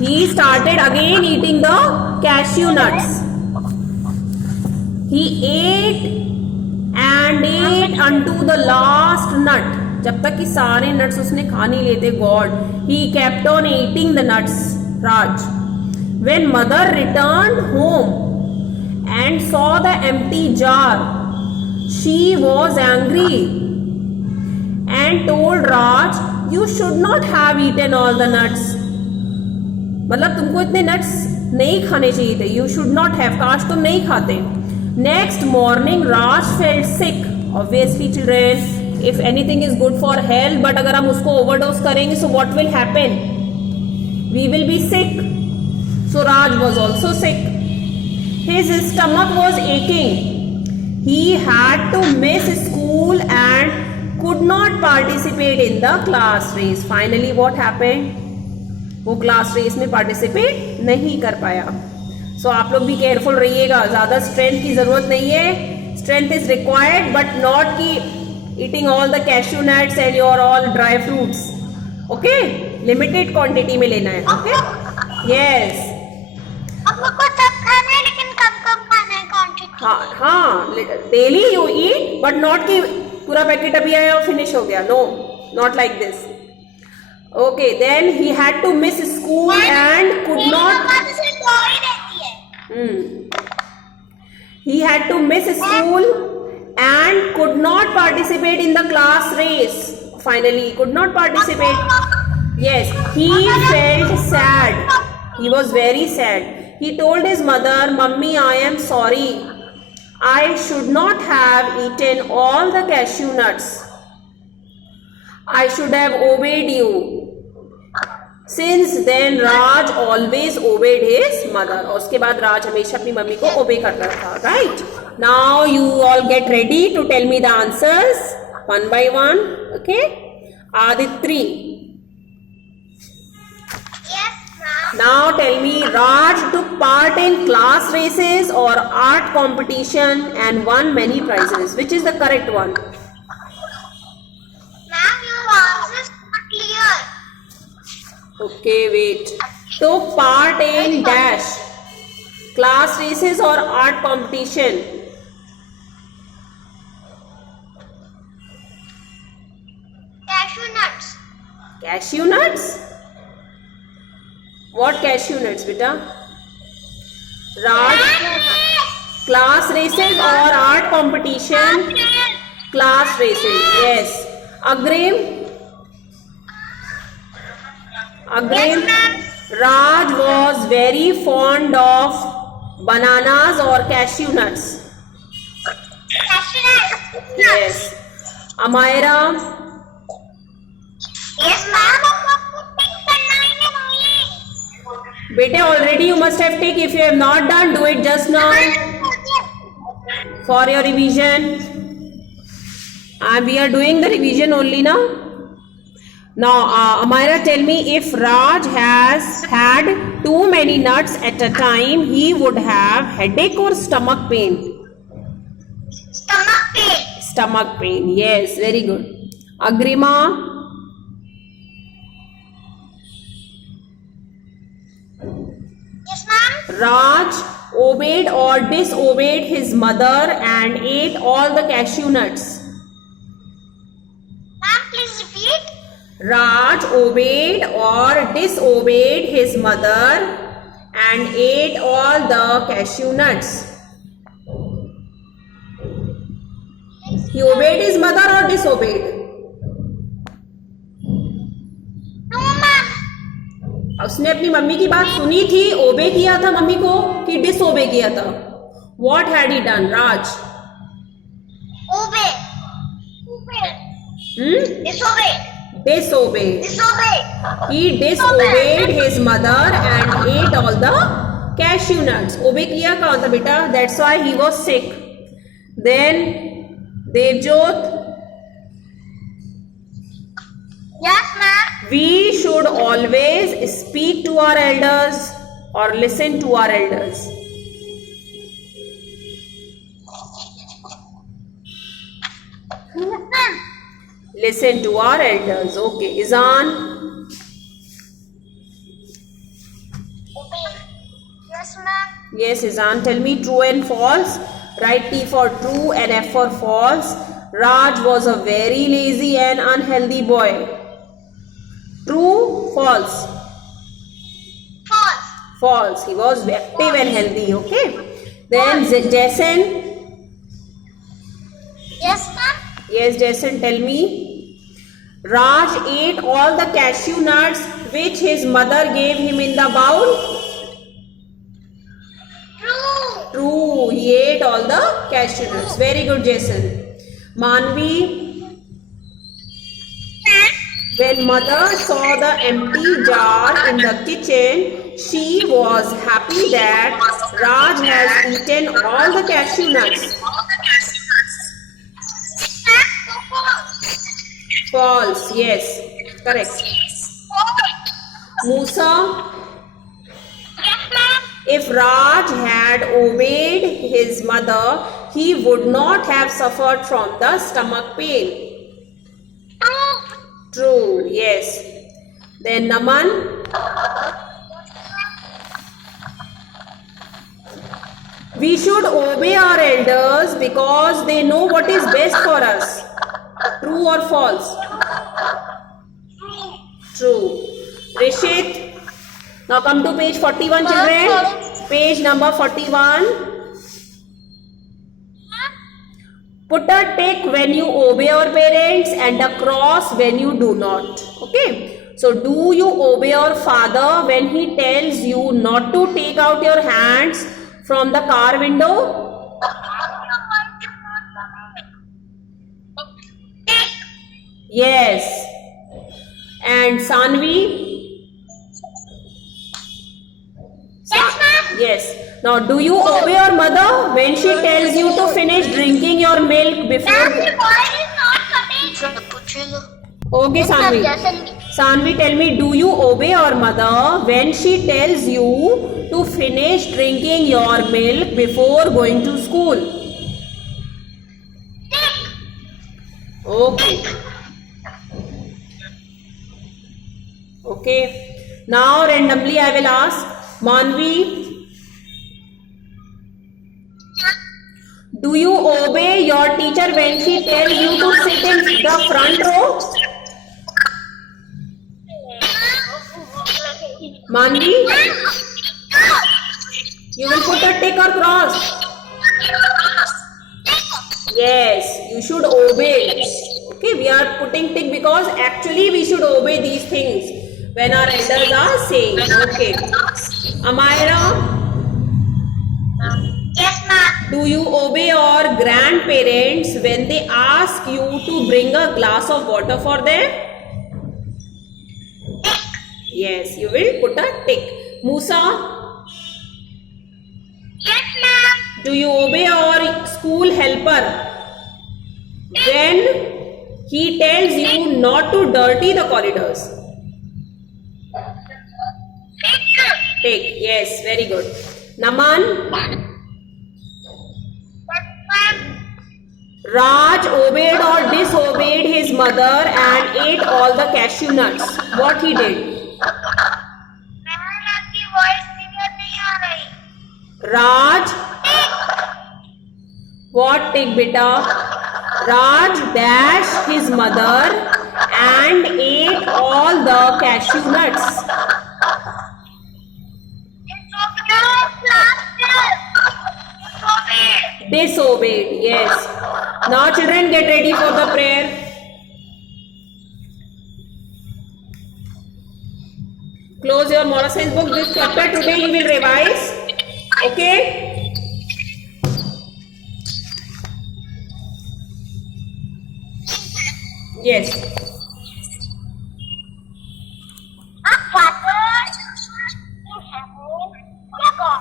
He started again eating the cashew nuts. He ate and ate unto the last nut. जब तक कि सारे nuts उसने खा नहीं लेते. God, he kept on eating the nuts. Raj. When mother returned home and saw the empty jar, she was angry and told Raj, you should not have eaten all the nuts. मतलब तुमको इतने nuts नहीं खाने चाहिए थे. You should not have. काश तुम नहीं खाते. Next morning Raj felt sick. Obviously children, if anything is good for health, but अगर हम उसको overdose करेंगे, so what will happen? We will be sick. So Raj was also sick. His stomach was aching. He had to miss school and could not participate in the class race. Finally what happened? वो class race में participate नहीं कर पाया. सो आप लोग भी careful रहिएगा. ज़्यादा स्ट्रेंथ की ज़रूरत नहीं है. Strength is required but not की eating all the cashew nuts and your all dry fruits. Okay, limited quantity में लेना है. Okay, yes. हमको सब खाना है लेकिन कम कम खाना है क्वांटिटी. हाँ, daily you eat but not कि पूरा पैकेट अभी आया और फिनिश हो गया. No, not like this. Okay, then he had to miss school and could not. He had to miss school and could not participate in the class race. Finally, he could not participate. Yes, he felt sad. He was very sad. He told his mother, "Mummy, I am sorry. I should not have eaten all the cashew nuts. I should have obeyed you." Since then Raj always obeyed his mother. और उसके बाद राज हमेशा अपनी mummy को ओबे करता था. Right? Now you all get ready to tell me the answers one by one. Okay? Aditri. Yes, ma'am. Now tell me, Raj took part in class races or art competition and won many prizes. Which is the correct one? Ma'am, your answer is not clear. Okay, wait. Took part in dash. Class races or art competition? Cashew nuts. Cashew nuts? What cashew nuts, beta? Raj. Class races or art competition? Class races. Yes. Agrim? Agreed. Raj was very fond of bananas or cashew nuts. Cashew nuts. Yes. Amaira. Yes, ma'am. हमको टिक करना है ना mummy. Beta, already you must have tick. If you have not done, do it just now for your revision. And we are doing the revision only now. Now, Amira, tell me, if Raj has had too many nuts at a time, he would have headache or stomach pain? Stomach pain. Stomach pain. Yes, very good. Agrima? Yes, ma'am. Raj obeyed or disobeyed his mother and ate all the cashew nuts. Ma'am, please repeat. Raj obeyed or disobeyed his mother and ate all the cashew nuts. He obeyed his mother or disobeyed? No, ma'am. उसने अपनी mummy की बात सुनी थी, ओबे किया था mummy को कि डिसओबे किया था? What had he done, Raj? Obey. Disobey. Disobeyed. Disobey. He disobeyed his mother and ate all the cashew nuts. Obey किया कहाँ था बेटा? That's why he was sick. Then Devjot. Yes, ma'am. We should always speak to our elders or listen to our elders. Listen to our elders. Okay, Izan. Yes, Izan, tell me true and false. Write T for true and F for false. Raj was a very lazy and unhealthy boy. True, false? False. False. He was active and healthy. Okay. Then Jason. Yes, ma'am. Yes, Jason, tell me. Raj ate all the cashew nuts which his mother gave him in the bowl. True. True. He ate all the cashew nuts. Very good, Jason. Manvi. When mother saw the empty jar in the kitchen, she was happy that Raj has eaten all the cashew nuts. False. Yes. Correct. Musa. Yes, ma'am. If Raj had obeyed his mother, he would not have suffered from the stomach pain. True. True. Yes. Then Naman. We should obey our elders because they know what is best for us. True or false? True. Rishit. Now come to page 41, children. Page number 41. Put a tick when you obey your parents and a cross when you do not. Okay. So do you obey your father when he tells you not to take out your hands from the car window? Yes. And Sanvi? Yes, ma'am. Yes. Now, do you obey your mother when she tells you to finish drinking your milk before? Ma'am, the boy is not coming. Okay, Sanvi. Sanvi, tell me, do you obey your mother when she tells you to finish drinking your milk before going to school? Okay. Okay. Now, randomly, I will ask Manvi. Do you obey your teacher when she tells you to sit in the front row? Manvi, you will put a tick or cross? Yes, you should obey. Okay, we are putting tick because actually we should obey these things when our elders are saying. Okay. Amira? Yes, ma'am. Do you obey your grandparents when they ask you to bring a glass of water for them? Yes, you will put a tick. Musa, Yes, ma'am. do you obey your school helper when he tells you not to dirty the corridors? Tick. Yes, very good. Naman? Raj obeyed or disobeyed his mother and ate all the cashew nuts. What he did? Ma'am आपकी voice clear नहीं आ रही. Raj, what tick beta? Raj dashed his mother and ate all the cashew nuts. Disobeyed, yes. Now children, get ready for the prayer. Close your moral science book. This chapter today you will revise. Okay? Yes.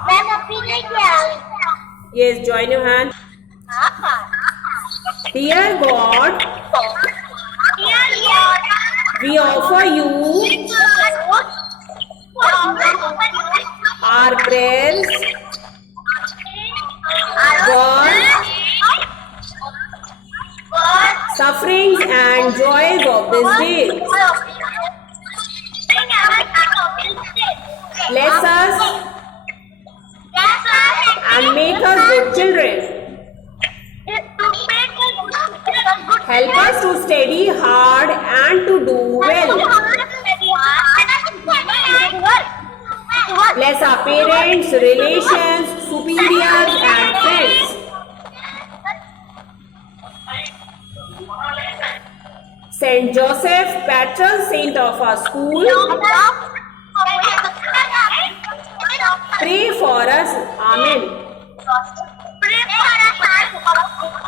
Ma'am अभी नहीं किया. Yes, join your hand. Dear God, we offer you our prayers, sufferings and joys of this day. Bless us and make us good children. Help us to study hard and to do well. Bless our parents, relations, superiors and friends. Saint Joseph, patron saint of our school, pray for us. Amen. Pray for us.